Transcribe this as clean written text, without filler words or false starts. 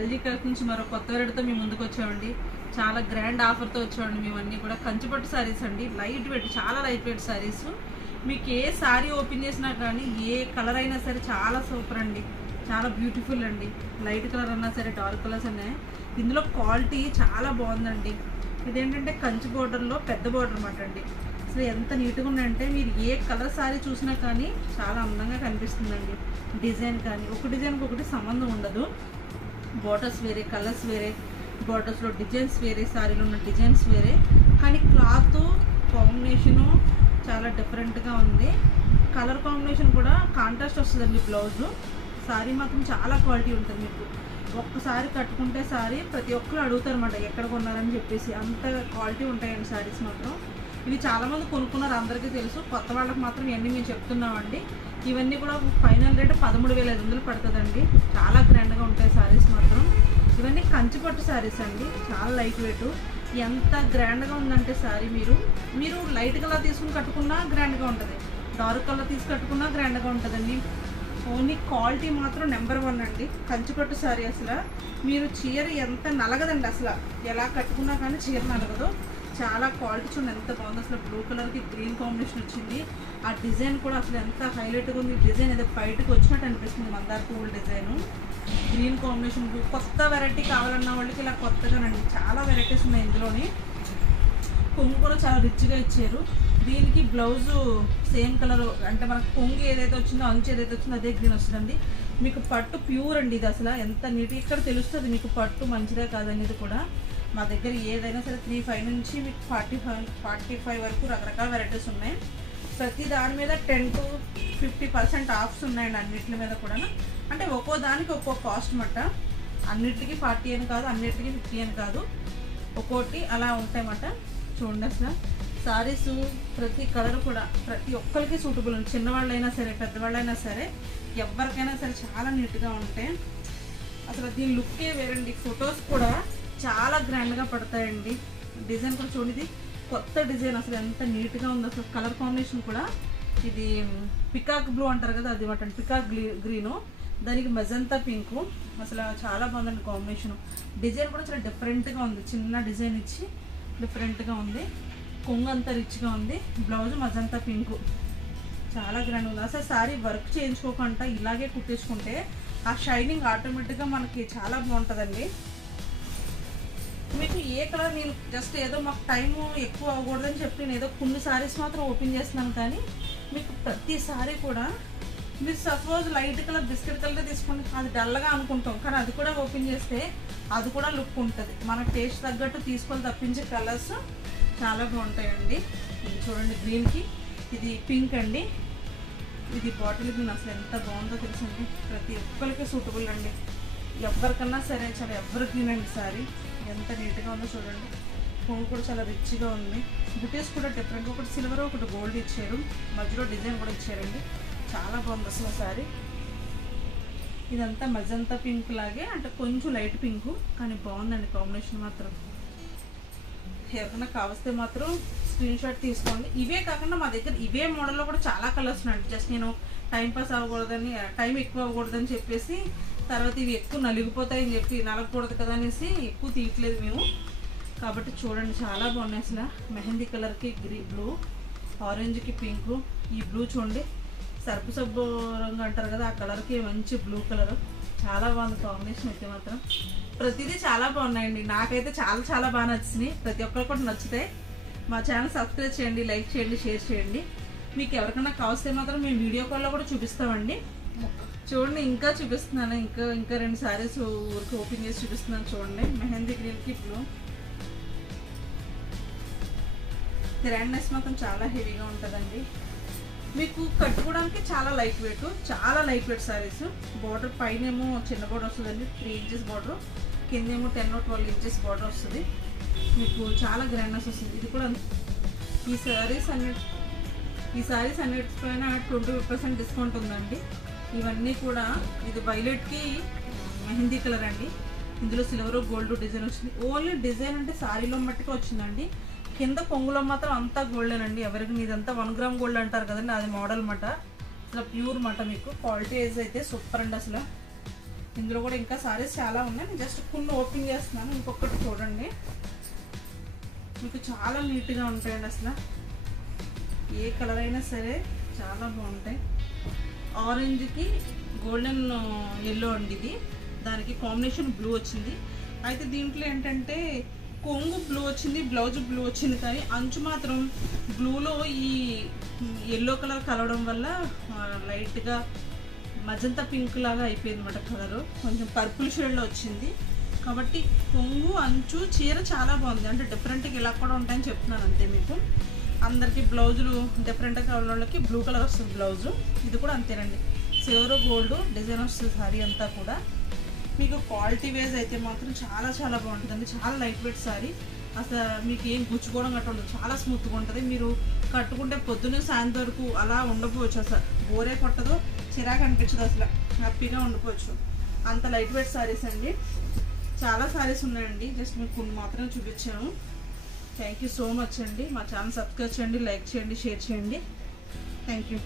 LG collection నుంచి మరో కొత్త వెరైటీతో మేము ముందుకు వచ్చామండి. చాలా గ్రాండ్ ఆఫర్తో వచ్చామండి. మేమన్నీ కూడా కంచిపట్టు శారీస్ అండి. లైట్ వెయిట్, చాలా లైట్ వెయిట్ శారీస్. మీకు ఏ శారీ ఓపెన్ చేసినా కానీ ఏ కలర్ అయినా సరే చాలా సూపర్ అండి, చాలా బ్యూటిఫుల్ అండి. లైట్ కలర్ అన్నా సరే, డార్క్ కలర్స్ ఉన్నాయి. ఇందులో క్వాలిటీ చాలా బాగుందండి. ఇదేంటంటే కంచి బోర్డర్లో పెద్ద బోర్డర్ అన్నమాట అండి. అసలు ఎంత నీట్గా ఉందంటే మీరు ఏ కలర్ శారీ చూసినా కానీ చాలా అందంగా కనిపిస్తుందండి. డిజైన్ కానీ ఒక డిజైన్కి ఒకటి సంబంధం ఉండదు. బోర్డర్స్ వేరే, కలర్స్ వేరే, బోర్డర్స్లో డిజైన్స్ వేరే, శారీలో ఉన్న డిజైన్స్ వేరే, కానీ క్లాత్ కాంబినేషను చాలా డిఫరెంట్గా ఉంది. కలర్ కాంబినేషన్ కూడా కాంట్రాస్ట్ వస్తుందండి. బ్లౌజు శారీ మాత్రం చాలా క్వాలిటీ ఉంటుంది. మీకు ఒక్కసారి కట్టుకుంటే శారీ ప్రతి ఒక్కరు అడుగుతారు అన్నమాట, ఎక్కడ కొన్నారని చెప్పేసి. అంత క్వాలిటీ ఉంటాయండి శారీస్ మాత్రం. ఇవి చాలామంది కొనుక్కున్నారు, అందరికీ తెలుసు. కొత్త వాళ్ళకి మాత్రం ఇవన్నీ మేము చెప్తున్నామండి. ఇవన్నీ కూడా ఫైనల్ రేట్ 13,500 పడుతుందండి. చాలా గ్రాండ్గా ఉంటాయి శారీస్ మాత్రం. ఇవన్నీ కంచిపట్టు శారీస్ అండి, చాలా లైట్ వెయిట్. ఎంత గ్రాండ్గా ఉందంటే శారీ మీరు లైట్ కలర్ తీసుకుని కట్టుకున్నా గ్రాండ్గా ఉంటుంది, డార్క్ కలర్ తీసి కట్టుకున్నా గ్రాండ్గా ఉంటుందండి. ఓన్లీ క్వాలిటీ మాత్రం నెంబర్ 1 అండి కంచిపట్టు శారీ. అసలు మీరు చీర ఎంత నలగదండి, అసలు ఎలా కట్టుకున్నా కానీ చీర నలగదు. చాలా క్వాలిటీ చూడండి ఎంత బాగుంది. అసలు బ్లూ కలర్కి గ్రీన్ కాంబినేషన్ వచ్చింది. ఆ డిజైన్ కూడా అసలు ఎంత హైలైట్గా ఉంది. డిజైన్ ఏదో బయటకు వచ్చినట్టు అనిపిస్తుంది. మందార పువ్వుల డిజైను, గ్రీన్ కాంబినేషన్. కొత్త వెరైటీ కావాలన్న వాళ్ళకి ఇలా కొత్తగానండి చాలా వెరైటీస్ ఉన్నాయి ఇందులోని. కొంగు కూడా చాలా రిచ్గా ఇచ్చారు. దీనికి బ్లౌజు సేమ్ కలర్, అంటే మనకు కొంగు ఏదైతే వచ్చిందో, అంచు ఏదైతే వచ్చిందో అదే గ్రీన్ వస్తుందండి. మీకు పట్టు ప్యూర్ అండి. ఇది అసలు ఎంత నీట్గా ఇక్కడ తెలుస్తుంది మీకు పట్టు మంచిదే కాదనేది కూడా. మా దగ్గర ఏదైనా సరే 35 నుంచి మీకు 45 వరకు రకరకాల వెరైటీస్ ఉన్నాయి. ప్రతి దాని మీద 10 to 50% ఆఫ్స్ ఉన్నాయండి అన్నిటి మీద కూడా. అంటే ఒక్కో దానికి ఒక్కో కాస్ట్ అన్నమాట. అన్నిటికీ 40 అని కాదు, అన్నిటికీ 50 అని కాదు, ఒక్కోటి అలా ఉంటాయన్నమాట. చూడండి అసలు శారీస్ ప్రతి కలర్ కూడా ప్రతి ఒక్కరికి సూటబుల్ ఉంది. చిన్నవాళ్ళైనా సరే, పెద్దవాళ్ళైనా సరే, ఎవరికైనా సరే చాలా నీట్గా ఉంటాయి. అసలు దీని లుక్కే వేరండి. ఫొటోస్ కూడా చాలా గ్రాండ్గా పడతాయండి. డిజైన్ కూడా చూడండి, కొత్త డిజైన్. అసలు ఎంత నీట్గా ఉంది. అసలు కలర్ కాంబినేషన్ కూడా ఇది పికాక్ బ్లూ అంటారు కదా, అది మాట పికాక్ గ్రీను, దానికి మెజంతా పింకు. అసలు చాలా బాగుందండి కాంబినేషను. డిజైన్ కూడా చాలా డిఫరెంట్గా ఉంది. చిన్న డిజైన్ ఇచ్చి డిఫరెంట్గా ఉంది. కొంగు అంతా రిచ్గా ఉంది. బ్లౌజ్ మజంతా పింకు, చాలా గ్రాండ్ ఉంది. అసలు శారీ వర్క్ చేయించుకోకుండా ఇలాగే కుట్టించుకుంటే ఆ షైనింగ్ ఆటోమేటిక్గా మనకి చాలా బాగుంటుందండి. మీకు ఏ కలర్, నేను జస్ట్ ఏదో మాకు టైము ఎక్కువ అవ్వకూడదని చెప్పి నేను ఏదో కొన్ని శారీస్ మాత్రం ఓపెన్ చేస్తున్నాను. కానీ మీకు ప్రతి శారీ కూడా మీరు suppose light colour, biscuit colour తీసుకుంటే అది డల్గా అనుకుంటాం, కానీ అది కూడా ఓపెన్ చేస్తే అది కూడా లుక్ ఉంటుంది. మన టేస్ట్ తగ్గట్టు తీసుకొని తప్పించే కలర్స్ చాలా బాగుంటాయండి. ఇది చూడండి, గ్రీన్కి ఇది పింక్ అండి, ఇది బాటిల్ గ్రీన్. అసలు ఎంత బాగుందో తెలుసండి. ప్రతి ఒక్కరికి సూటబుల్ అండి, ఎవరికన్నా సరే. చాలా ఎవరి గ్రీన్ అండి శారీ. ఎంత నీట్గా ఉందో చూడండి. కొంగు కూడా చాలా రిచ్గా ఉంది. బుటీస్ కూడా డిఫరెంట్, ఒకటి సిల్వర్ ఒకటి గోల్డ్ ఇచ్చారు, మధ్యలో డిజైన్ కూడా ఇచ్చారండి. చాలా బాగుంది అసలు శారీ. ఇదంతా మజంతా పింక్ లాగే, అంటే కొంచెం లైట్ పింకు, కానీ బాగుందండి కాంబినేషన్ మాత్రం. ఎవరైనా కావస్తే మాత్రం స్క్రీన్ షాట్ తీసుకోండి. ఇవే కాకుండా మా దగ్గర ఇవే మోడల్లో కూడా చాలా కలర్స్ ఉన్నాయండి. జస్ట్ నేను టైంపాస్ అవ్వకూడదని, టైం ఎక్కువ అవ్వకూడదని చెప్పేసి, తర్వాత ఇవి ఎక్కువ నలిగిపోతాయని చెప్పి, నలగకూడదు కదా అనేసి ఎక్కువ తీయట్లేదు మేము. కాబట్టి చూడండి చాలా బాగున్నాయి అసలు. మెహందీ కలర్కి బ్లూ, ఆరెంజ్కి పింకు, ఈ బ్లూ చూడండి సర్పు సబ్బు రంగు అంటారు కదా, ఆ కలర్కి మంచి బ్లూ కలర్. చాలా బాగుంది కాంబినేషన్ అయితే మాత్రం. ప్రతిదీ చాలా బాగున్నాయండి. నాకైతే చాలా చాలా బాగా నచ్చినాయి. ప్రతి ఒక్కరు కూడా నచ్చితే మా ఛానల్ సబ్స్క్రైబ్ చేయండి, లైక్ చేయండి, షేర్ చేయండి. మీకు ఎవరికైనా కావస్తే మాత్రం మేము వీడియో కాల్లో కూడా చూపిస్తామండి. చూడండి ఇంకా చూపిస్తున్నాను, ఇంకా 2 శారీస్ ఊరికి ఓపెన్ చేసి చూపిస్తున్నాను. చూడండి, మెహందీ గ్రీన్కి బ్లూ. గ్రాండ్నెస్ మాత్రం చాలా హెవీగా ఉంటుందండి. మీకు కట్టుకోవడానికి చాలా లైట్ వెయిట్, చాలా లైట్ వెయిట్ శారీస్. బార్డర్ పైన ఏమో చిన్న బార్డర్ వస్తుందండి, 3 ఇంచెస్ బార్డర్, కిందేమో 10 or 12 ఇంచెస్ బార్డర్ వస్తుంది. మీకు చాలా గ్రాండ్నెస్ వస్తుంది. ఇది కూడా ఈ శారీస్ అన్నిటిపైన 20% డిస్కౌంట్ ఉందండి. ఇవన్నీ కూడా ఇది వైలెట్కి మెహందీ కలర్ అండి. ఇందులో సిల్వర్ గోల్డ్ డిజైన్ వచ్చింది. ఓన్లీ డిజైన్ అంటే శారీలో మట్టుగా వచ్చిందండి. కింద కొంగులో మాత్రం అంతా గోల్డేనండి. ఎవరికి ఇదంతా 1 గ్రామ్ గోల్డ్ అంటారు కదండి, అది మోడల్ మాట. అసలు ప్యూర్ మాట. మీకు క్వాలిటీ అయితే సూపర్ అండి. అసలు ఇందులో కూడా ఇంకా సారీస్ చాలా ఉన్నాయి. నేను జస్ట్ కొన్ని ఓపెన్ చేస్తున్నాను. ఇంకొకటి చూడండి, మీకు చాలా నీట్గా ఉంటాయండి. అసలు ఏ కలర్ అయినా సరే చాలా బాగుంటాయి. ఆరెంజ్కి గోల్డెన్ ఎల్లో అండి ఇది, దానికి కాంబినేషన్ బ్లూ వచ్చింది. అయితే దీంట్లో ఏంటంటే కొంగు బ్లూ వచ్చింది, బ్లౌజ్ బ్లూ వచ్చింది, కానీ అంచు మాత్రం బ్లూలో ఈ ఎల్లో కలర్ కలవడం వల్ల లైట్గా మజంతా పింక్ లాగా అయిపోయింది అన్నమాట. కలరు కొంచెం పర్పుల్ షేడ్లో వచ్చింది. కాబట్టి కొంగు అంచు చీర చాలా బాగుంది. అంటే డిఫరెంట్గా ఇలా కూడా ఉంటాయని చెప్తున్నాను అంతే. మీకు అందరికీ బ్లౌజులు డిఫరెంట్గా కావాల వాళ్ళకి బ్లూ కలర్ వస్తుంది బ్లౌజు. ఇది కూడా అంతేనండి, సిల్వర్ గోల్డ్ డిజైన్ వస్తుంది సారీ అంతా కూడా. మీకు క్వాలిటీ వైజ్ అయితే మాత్రం చాలా చాలా బాగుంటుందండి. చాలా లైట్ వెయిట్ సారీ, అసలు మీకు ఏం గుచ్చుకోవడం గట్రా ఉండదు, చాలా స్మూత్గా ఉంటుంది. మీరు కట్టుకుంటే పొద్దున్నే సాయంత్రం వరకు అలా ఉండకపోవచ్చు, అసలు బోరే కొట్టదు, చిరాకు అనిపించదు, అసలు హ్యాపీగా ఉండిపోవచ్చు. అంత లైట్ వెయిట్ సారీస్ అండి. చాలా సారీస్ ఉన్నాయండి, జస్ట్ మీకు కొన్ని మాత్రమే చూపించాను. థ్యాంక్ యూ సో మచ్ అండి. మా ఛానల్ సబ్స్క్రైబ్ చేయండి, లైక్ చేయండి, షేర్ చేయండి. Thank you.